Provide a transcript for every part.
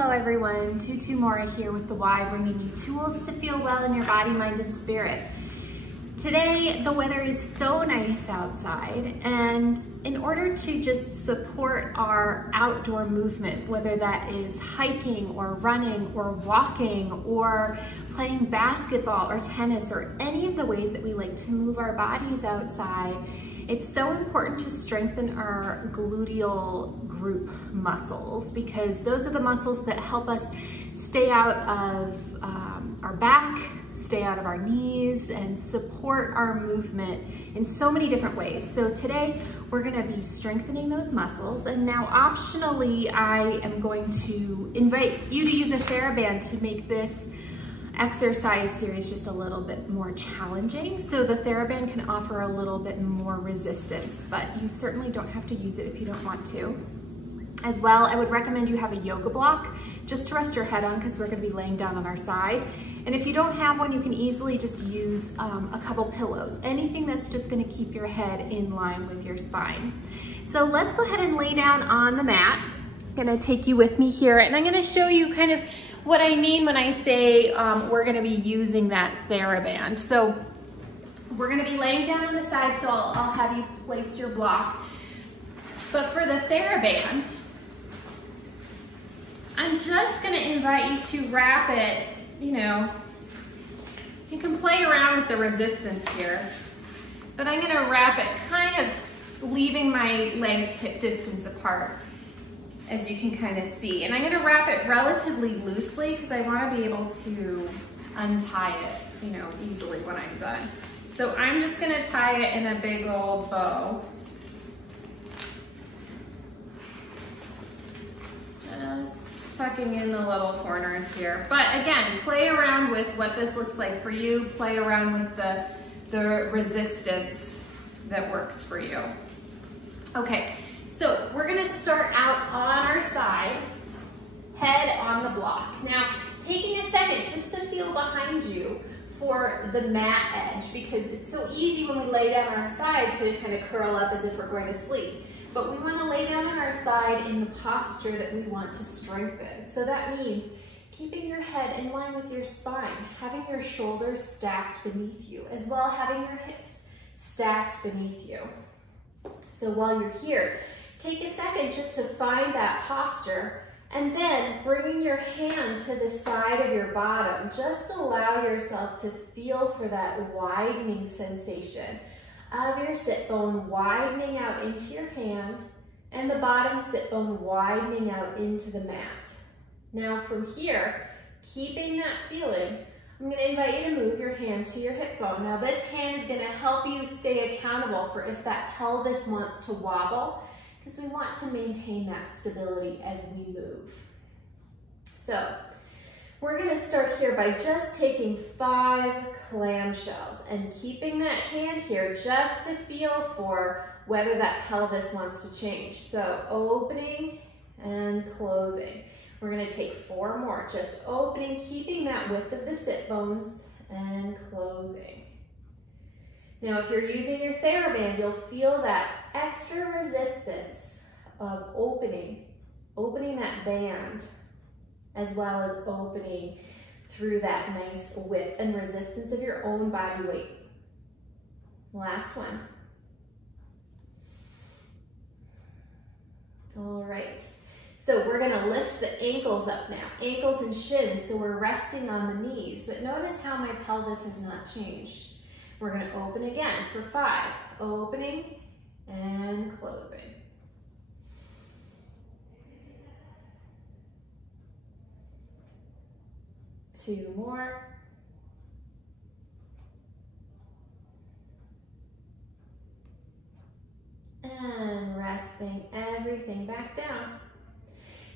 Hello everyone, Tutu Mora here with the Y, bringing you tools to feel well in your body, mind, and spirit. Today, the weather is so nice outside, and in order to just support our outdoor movement, whether that is hiking or running or walking or playing basketball or tennis or any of the ways that we like to move our bodies outside, it's so important to strengthen our gluteal group muscles, because those are the muscles that help us stay out of our back, stay out of our knees, and support our movement in so many different ways. So today we're gonna be strengthening those muscles, and now optionally I am going to invite you to use a TheraBand to make this exercise series just a little bit more challenging. So the TheraBand can offer a little bit more resistance, but you certainly don't have to use it if you don't want to. As well, I would recommend you have a yoga block just to rest your head on, because we're going to be laying down on our side. And if you don't have one, you can easily just use a couple pillows, anything that's just going to keep your head in line with your spine. So let's go ahead and lay down on the mat. I'm going to take you with me here, and I'm going to show you kind of what I mean when I say we're going to be using that TheraBand. So we're going to be laying down on the side, so I'll have you place your block. But for the TheraBand, I'm just going to invite you to wrap it, you can play around with the resistance here, but I'm going to wrap it kind of leaving my legs hip distance apart, as you can kind of see. And I'm going to wrap it relatively loosely because I want to be able to untie it, easily when I'm done. So I'm just going to tie it in a big old bow. Just tucking in the little corners here. But again, play around with what this looks like for you. Play around with the resistance that works for you. Okay, so we're gonna start out on our side, head on the block. Now, taking a second just to feel behind you for the mat edge, because it's so easy when we lay down on our side to kind of curl up as if we're going to sleep. But we want to lay down on our side in the posture that we want to strengthen. So that means keeping your head in line with your spine, having your shoulders stacked beneath you, as well having your hips stacked beneath you. So while you're here, take a second just to find that posture, and then bringing your hand to the side of your bottom, just allow yourself to feel for that widening sensation of your sit bone widening out into your hand, and the bottom sit bone widening out into the mat. Now from here, keeping that feeling, I'm going to invite you to move your hand to your hip bone. Now this hand is going to help you stay accountable for if that pelvis wants to wobble, because we want to maintain that stability as we move. So we're going to start here by just taking 5 clamshells and keeping that hand here just to feel for whether that pelvis wants to change. So opening and closing. We're going to take 4 more, just opening, keeping that width of the sit bones, and closing. Now if you're using your TheraBand, you'll feel that extra resistance of opening that band, as well as opening through that nice width and resistance of your own body weight. Last one. All right, so we're gonna lift the ankles up now, ankles and shins, so we're resting on the knees, but notice how my pelvis has not changed. We're gonna open again for 5, opening and closing. Two more. And resting everything back down.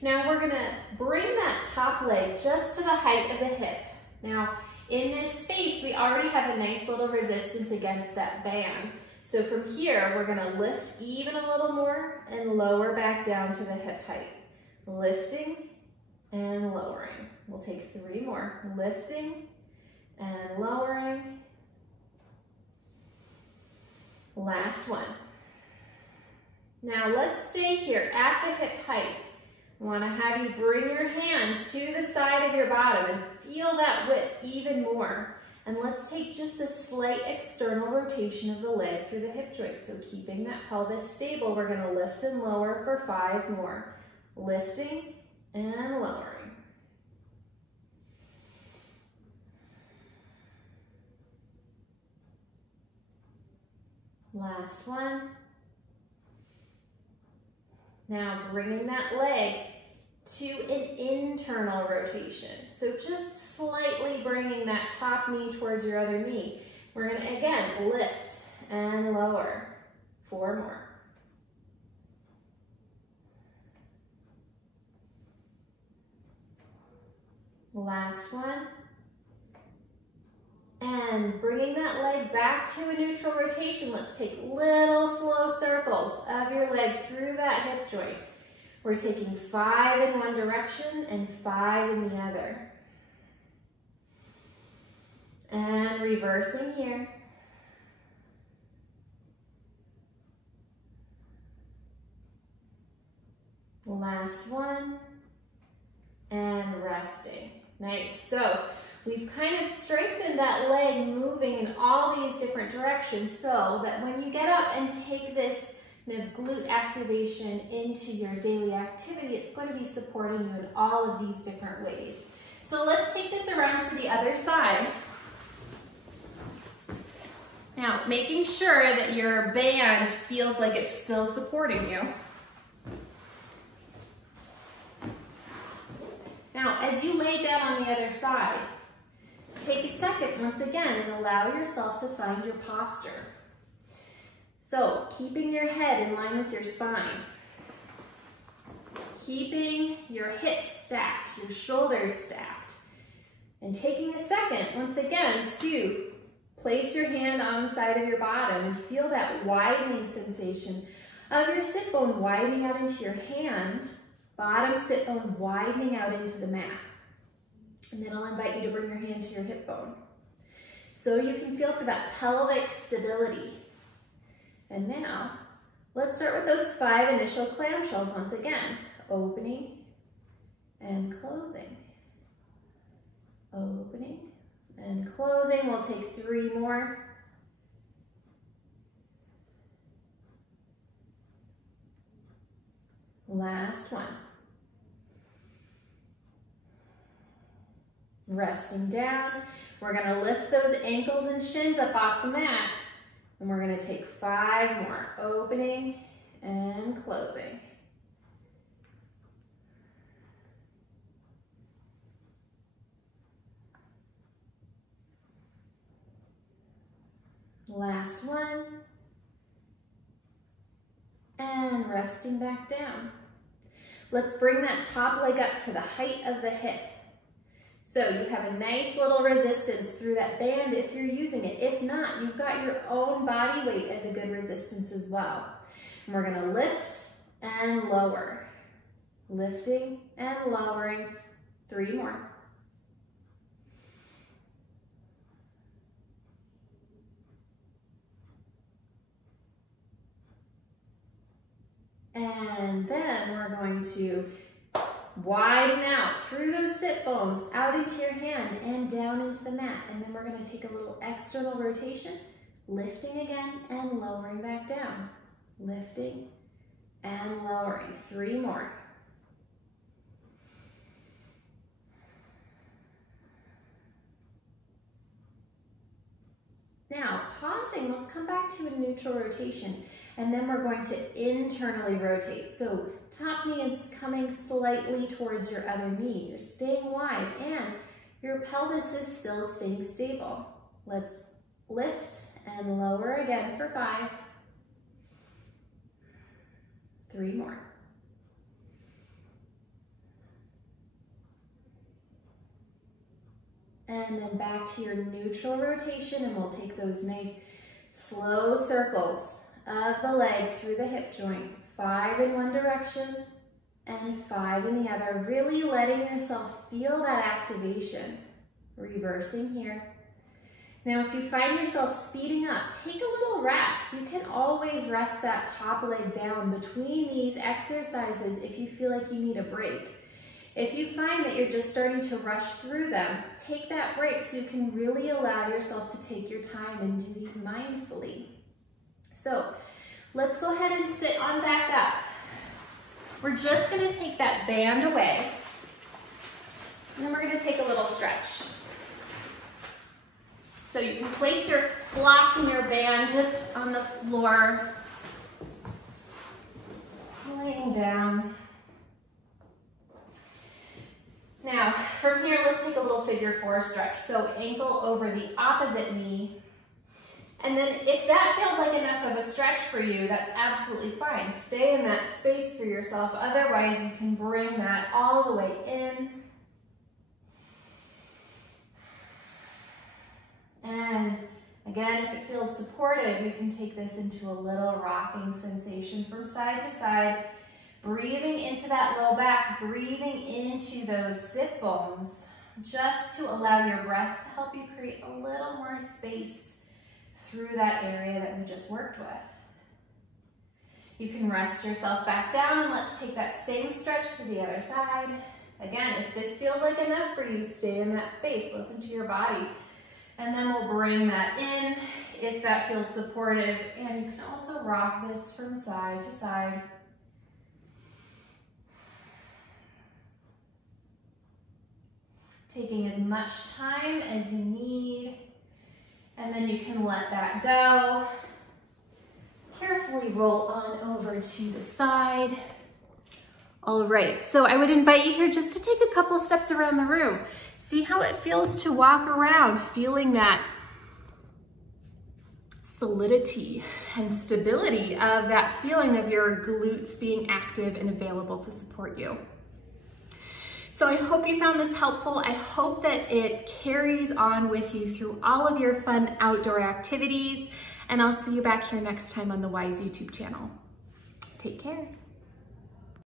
Now we're gonna bring that top leg just to the height of the hip. Now in this space, we already have a nice little resistance against that band. So from here, we're gonna lift even a little more and lower back down to the hip height. Lifting and lowering. We'll take 3 more. Lifting and lowering. Last one. Now let's stay here at the hip height. I want to have you bring your hand to the side of your bottom and feel that width even more. And let's take just a slight external rotation of the leg through the hip joint. So keeping that pelvis stable, we're going to lift and lower for 5 more. Lifting and lowering. Last one. Now bringing that leg to an internal rotation. So just slightly bringing that top knee towards your other knee. We're going to, again, lift and lower. 4 more. Last one. And bringing that leg back to a neutral rotation. Let's take little slow circles of your leg through that hip joint. We're taking 5 in one direction and 5 in the other. And reversing here. Last one. And resting. Nice. So we've kind of strengthened that leg moving in all these different directions so that when you get up and take this kind of glute activation into your daily activity, it's going to be supporting you in all of these different ways. So let's take this around to the other side. Now, making sure that your band feels like it's still supporting you. Now, as you lay down on the other side, take a second once again and allow yourself to find your posture. So, keeping your head in line with your spine, keeping your hips stacked, your shoulders stacked, and taking a second once again to place your hand on the side of your bottom and feel that widening sensation of your sit bone widening out into your hand, bottom sit bone widening out into the mat. And then I'll invite you to bring your hand to your hip bone. So you can feel for that pelvic stability. And now, let's start with those 5 initial clamshells once again. Opening and closing. Opening and closing. We'll take 3 more. Last one. Resting down. We're going to lift those ankles and shins up off the mat. And we're going to take 5 more. Opening and closing. Last one. And resting back down. Let's bring that top leg up to the height of the hip. So you have a nice little resistance through that band if you're using it. If not, you've got your own body weight as a good resistance as well. And we're going to lift and lower. Lifting and lowering. 3 more. And then we're going to widen out through those sit bones, out into your hand and down into the mat. And then we're going to take a little external rotation, lifting again and lowering back down. Lifting and lowering. 3 more. Now, pausing, let's come back to a neutral rotation. And then we're going to internally rotate. So top knee is coming slightly towards your other knee. You're staying wide and your pelvis is still staying stable. Let's lift and lower again for 5. 3 more. And then back to your neutral rotation, and we'll take those nice slow circles of the leg through the hip joint. 5 in one direction and 5 in the other. Really letting yourself feel that activation. Reversing here. Now, if you find yourself speeding up, take a little rest. You can always rest that top leg down between these exercises if you feel like you need a break. If you find that you're just starting to rush through them, take that break so you can really allow yourself to take your time and do these mindfully. So let's go ahead and sit on back up. We're just gonna take that band away, and then we're gonna take a little stretch. So you can place your block and your band just on the floor, laying down. Now, from here, let's take a little figure 4 stretch. So ankle over the opposite knee. And then if that feels like enough of a stretch for you, that's absolutely fine. Stay in that space for yourself. Otherwise, you can bring that all the way in. And again, if it feels supportive, you can take this into a little rocking sensation from side to side, breathing into that low back, breathing into those sit bones, just to allow your breath to help you create a little more space through that area that we just worked with. You can rest yourself back down, and let's take that same stretch to the other side. Again, if this feels like enough for you, stay in that space, listen to your body. And then we'll bring that in if that feels supportive. And you can also rock this from side to side. Taking as much time as you need. And then you can let that go. Carefully roll on over to the side. All right, so I would invite you here just to take a couple steps around the room. See how it feels to walk around, feeling that solidity and stability of that feeling of your glutes being active and available to support you. So I hope you found this helpful. I hope that it carries on with you through all of your fun outdoor activities, and I'll see you back here next time on the Wise YouTube channel. Take care.